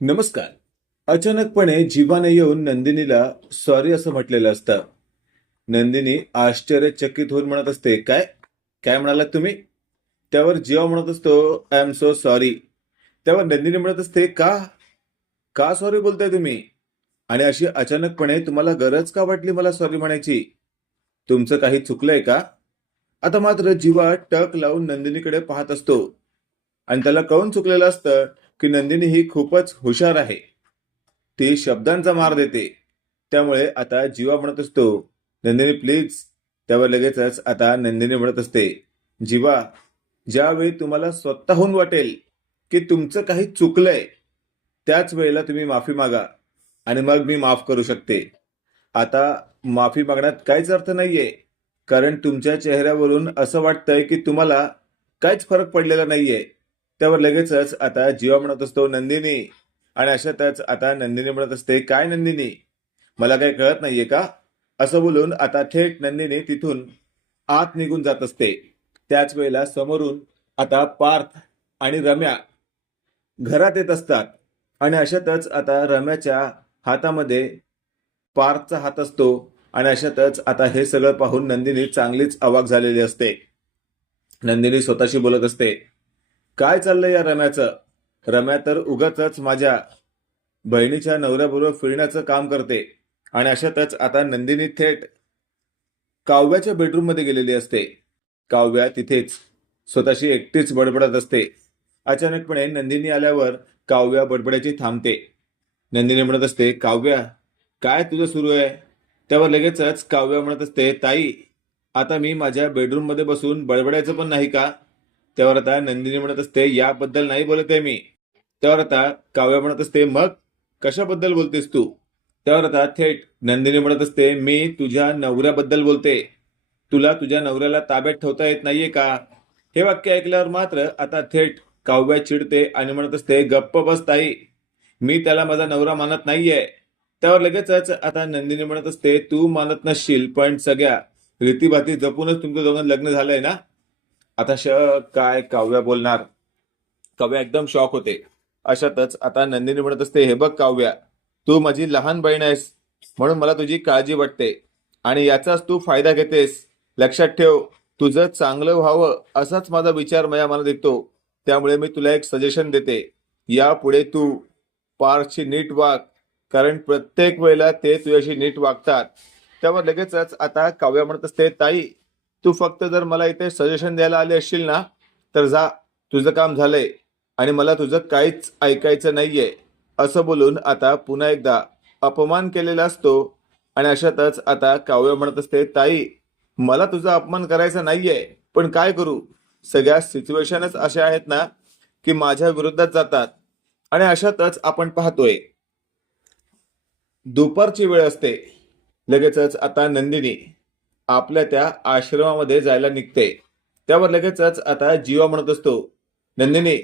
नमस्कार. अचानकपणे जीवाने येऊन नंदिनीला सॉरी असं म्हटलेलं असतं. नंदिनी आश्चर्यचकित होऊन म्हणत असते काय? काय म्हणालात तुम्ही? त्यावर जीवा म्हणत असतो आय एम सो सॉरी त्यावर नंदिनी म्हणत असते का? का सॉरी बोलताय तुम्ही? आणि अशी अचानकपणे तुम्हाला गरज का वाटली मला सॉरी म्हणायची? तुमचं काही चुकलंय का? आता मात्र जीवा टक लावून नंदिनीकडे पाहत असतो. आणि त्याला कळून चुकलेलं असतं? की नंदिनी ही खूपच हुशार आहे. ती शब्दांचा मार देते. त्यामुळे आता जीवा म्हणत असतो नंदिनी प्लीज त्यावर लगेचच आता नंदिनी म्हणत असते जीवा ज्यावेळी तुम्हाला स्वतःहून वाटेल की तुमचं काही चुकलंय त्याच वेळेला तुम्ही माफी मागा आणि मग मी माफ करू शकते. आता माफी मागण्यात काहीच अर्थ नाहीये कारण तुमच्या चेहऱ्यावरून असं वाटतंय की तुम्हाला काहीच फरक पडलेला नाहीये. त्यावर लगेचच आता जीवा म्हणत असतो नंदिनी. आणि अशातच आता नंदिनी म्हणत असते काय नंदिनी? मला काही कळत नाहीये का? असं बोलून आता थेट नंदिनी तिथून आत निघून जात असते. त्याच वेळेला समोरून आता पार्थ आणि रम्या घरात येत असतात. आणि अशातच आता रम्याच्या हातामध्ये पार्थचा हात असतो. आणि अशातच आता हे सगळं पाहून नंदिनी चांगलीच अवाक झालेली असते. नंदिनी स्वतःशी बोलत असते काय चाललंय या रम्याचं? रम्या तर उगाच माझ्या बहिणीच्या नवऱ्याबरोबर फिरण्याचं काम करते आणि अशातच आता नंदिनी थेट काव्याच्या बेडरूममध्ये गेलेली असते. काव्या तिथेच स्वतःशी एकटीच बडबडत असते. अचानकपणे नंदिनी आल्यावर काव्या बडबडायची थांबते. नंदिनी म्हणत असते काव्या काय तुझं सुरू आहे? त्यावर लगेचच काव्या म्हणत असते ताई आता मी माझ्या बेडरूममध्ये बसून बडबडायचं पण नाही का? त्यावर आता नंदिनी म्हणत असते याबद्दल नाही बोलत आहे मी. त्यावर आता काव्य म्हणत असते मग कशाबद्दल बोलतेस तू? त्यावर आता थेट नंदिनी म्हणत असते मी तुझ्या नवऱ्याबद्दल बोलते. तुला तुझ्या नवऱ्याला ताब्यात ठेवता येत नाहीये का? हे वाक्य ऐकल्यावर मात्र आता थेट काव्या चिडते आणि म्हणत असते गप्प बस ताई. मी त्याला माझा नवरा मानत नाहीये. त्यावर लगेचच आता नंदिनी म्हणत असते तू मानत नसशील पण सगळ्या रीतीभाती जपूनच तुमचं दोघं लग्न झालंय ना? आता श काय काव्या बोलणार. काव्या एकदम शॉक होते. अशातच आता नंदिनी म्हणत असते हे बघ काव्या तू माझी लहान बहीण आहेस म्हणून मला तुझी काळजी वाटते. आणि याचाच तू फायदा घेतेस. लक्षात ठेव तुझं चांगलं व्हावं असाच माझा विचार माझ्या मनात येतो. त्यामुळे मी तुला एक सजेशन देते. यापुढे तू पारशी नीट वाग कारण प्रत्येक वेळेला ते तुझ्याशी नीट वागतात. त्यावर लगेचच आता काव्या म्हणत असते ताई तू फक्त जर मला इथे सजेशन द्यायला आले असशील ना तर जा तुझं काम झालंय आणि मला तुझं काहीच ऐकायचं नाहीये असं बोलून आता पुन्हा एकदा अपमान केलेला असतो आणि अशातच आता काव्य म्हणत असते ताई मला तुझा अपमान करायचा नाहीये पण काय करू? सगळ्या सिच्युएशनच अशा आहेत ना की माझ्या विरोधात जातात आणि अशातच आपण पाहतोय. दुपारची वेळ असते. लगेचच आता नंदिनी आपल्या त्या आश्रमामध्ये जायला निघते. त्यावर लगेचच आता जीवा म्हणत असतो नंदिनी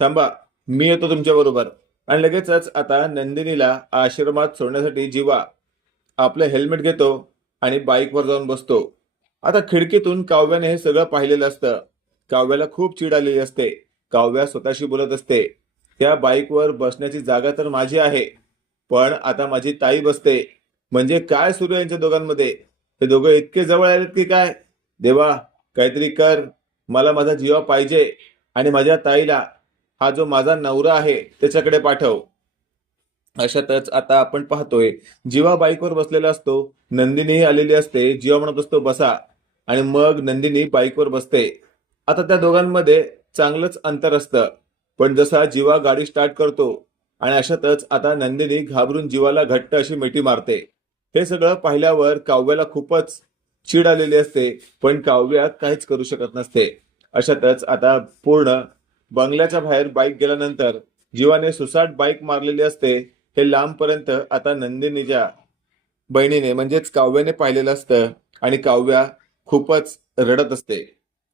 थांबा मी येतो तुमच्या बरोबर. आणि लगेचच आता नंदिनीला आश्रमात सोडण्यासाठी जीवा आपलं हेल्मेट घेतो आणि बाईकवर जाऊन बसतो. आता खिडकीतून काव्याने हे सगळं पाहिलेलं असतं. काव्याला खूप चीड आलेली असते. काव्या स्वतःशी बोलत असते त्या बाईकवर बसण्याची जागा तर माझी आहे पण आता माझी ताई बसते. म्हणजे काय सुरू आहे यांच्या दोघांमध्ये? ते दोघं इतके जवळ आलेत की काय? देवा काहीतरी कर. मला माझा जीवा पाहिजे आणि माझ्या ताईला. हा जो माझा नवरा आहे त्याच्याकडे पाठव. अशातच आता आपण पाहतोय जीवा बाईकवर बसलेला असतो. नंदिनी आलेली असते. जीवा म्हणत असतो बसा. आणि मग नंदिनी बाईकवर बसते. आता त्या दोघांमध्ये चांगलंच अंतर असतं. पण जसा जीवा गाडी स्टार्ट करतो आणि अशातच आता नंदिनी घाबरून जीवाला घट्ट अशी मिठी मारते. हे सगळं पाहिल्यावर काव्याला खूपच चीड आलेली असते पण काव्या काहीच करू शकत नसते. अशातच आता पूर्ण बंगल्याच्या बाहेर बाईक गेल्यानंतर जीवाने सुसाट बाईक मारलेली असते हे लांबपर्यंत आता नंदिनीच्या बहिणीने म्हणजेच काव्याने पाहिलेलं असतं आणि काव्या खूपच रडत असते.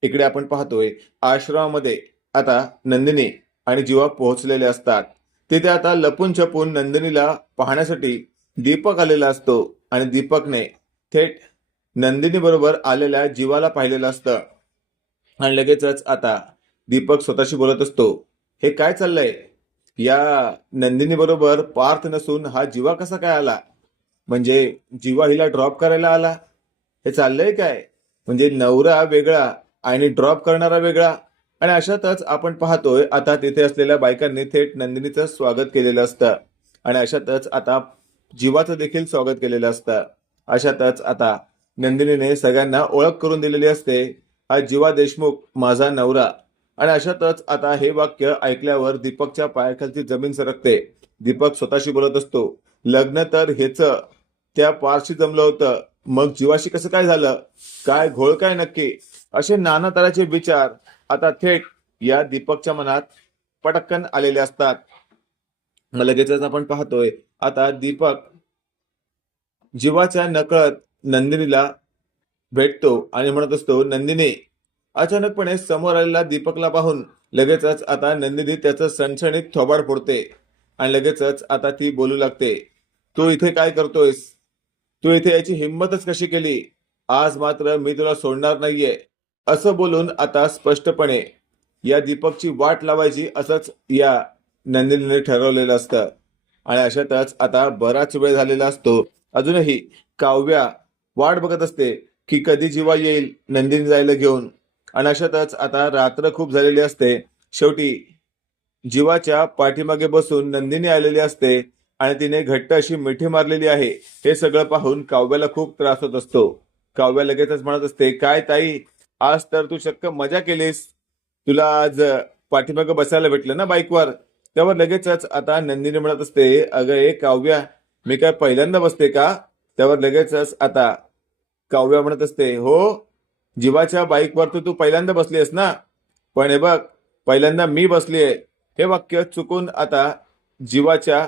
इकडे आपण पाहतोय आश्रमामध्ये आता नंदिनी आणि जीवा पोहोचलेले असतात. तिथे आता लपून छपून नंदिनीला पाहण्यासाठी दीपक आलेला असतो आणि दीपकने थेट नंदिनी बरोबर आलेल्या जीवाला पाहिलेलं असतं. आणि लगेचच आता दीपक स्वतःशी बोलत असतो हे काय चाललंय? या नंदिनी बरोबर पार्थ नसून हा जीवा कसा काय आला? म्हणजे जीवा हिला ड्रॉप करायला आला? हे चाललंय काय? म्हणजे नवरा वेगळा आणि ड्रॉप करणारा वेगळा? आणि अशातच आपण पाहतोय आता तिथे असलेल्या बायकांनी थेट नंदिनीचं स्वागत केलेलं असतं. आणि अशातच आता जीवाचं देखील स्वागत केलेलं असतं. अशातच आता नंदिनीने सगळ्यांना ओळख करून दिलेली असते हा जीवा देशमुख माझा नवरा. आणि अशातच आता हे वाक्य ऐकल्यावर दीपकच्या पायाखालची जमीन सरकते. दीपक स्वतःशी बोलत असतो लग्न तर हेच त्या पारशी जमलं होतं. मग जीवाशी कसं काय झालं? काय घोळ काय नक्की? असे नाना तऱ्हेचे विचार आता थेट या दीपकच्या मनात पटकन आलेले असतात. लगेचच आपण पाहतोय आता दीपक जीवाच्या नकळत नंदिनीला भेटतो आणि म्हणत असतो नंदिनी. अचानकपणे समोर आलेला दीपकला पाहून लगेचच आता नंदिनी त्याचं सणसणीत थोबाड फोडते आणि लगेचच आता ती बोलू लागते तू इथे काय करतोयस? तू इथे याची हिंमतच कशी केली? आज मात्र मी तुला सोडणार नाहीये. असं बोलून आता स्पष्टपणे या दीपकची वाट लावायची असंच या नंदिनीने ठरवलेलं असतं. आणि अशातच आता बराच वेळ झालेला असतो. अजूनही काव्या वाट बघत असते की कधी जीवा येईल नंदिनी जायला घेऊन. आणि अशातच आता रात्र खूप झालेली असते. शेवटी जीवाच्या पाठीमागे बसून नंदिनी आलेली असते आणि तिने घट्ट अशी मिठी मारलेली आहे. हे सगळं पाहून काव्याला खूप त्रास होत असतो. काव्या लगेचच म्हणत असते काय ताई आज तर तू चक्क मजा केलीस. तुला आज पाठीमागे बसायला भेटलं ना बाईकवर? त्यावर लगेचच आता नंदिनी म्हणत असते अगं ए काव्या मी काय पहिल्यांदा बसते का? त्यावर लगेचच आता काव्या म्हणत असते हो जीवाच्या बाईकवर तर तू पहिल्यांदा बसली आहेस ना? पण हे बघ पहिल्यांदा मी बसली आहे. हे वाक्य चुकून आता जीवाच्या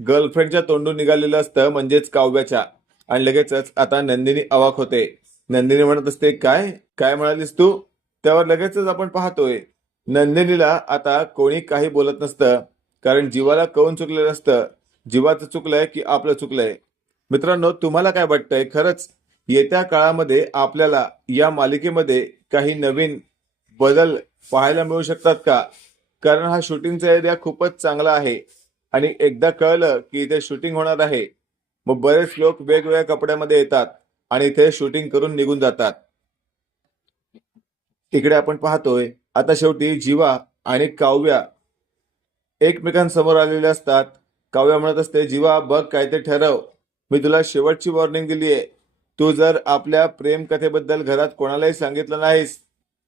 गर्लफ्रेंडच्या तोंडून निघालेलं असतं म्हणजेच काव्याच्या. आणि लगेचच आता नंदिनी अवाक होते. नंदिनी म्हणत असते काय? काय म्हणालीस तू? त्यावर लगेचच आपण पाहतोय नंदिनीला आता कोणी काही बोलत नसतं कारण जीवाला कळून चुकलेलं असतं जीवाचं चुकलंय की आपलं चुकलंय? मित्रांनो तुम्हाला काय वाटतंय? खरंच येत्या काळामध्ये आपल्याला या मालिकेमध्ये काही नवीन बदल पाहायला मिळू शकतात का? कारण हा शूटिंगचा एरिया खूपच चांगला आहे आणि एकदा कळलं की इथे शूटिंग होणार आहे. मग बरेच लोक वेगवेगळ्या कपड्यामध्ये येतात आणि इथे शूटिंग करून निघून जातात. इकडे आपण पाहतोय. आता शेवटी जीवा आणि काव्या एकमेकांसमोर आलेले असतात. काव्या म्हणत असते जीवा बघ काय ते ठरव. मी तुला शेवटची वॉर्निंग दिली आहे तू जर आपल्या प्रेम कथेबद्दल घरात कोणालाही सांगितलं नाहीस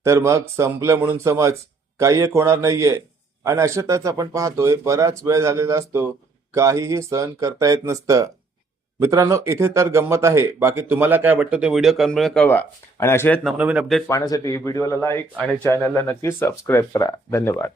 तर मग संपलं म्हणून समज. काही एक होणार नाहीये. आणि अशातच आपण पाहतोय बराच वेळ झालेला असतो. काहीही सहन करता येत नसतं. मित्रांनो इथे तर गंमत आहे. बाकी तुम्हाला काय वाटतं ते व्हिडिओ कमेंट कळवा. आणि असे नवनवीन अपडेट पाहण्यासाठी व्हिडिओला लाईक आणि चॅनलला नक्की सबस्क्राईब करा. धन्यवाद.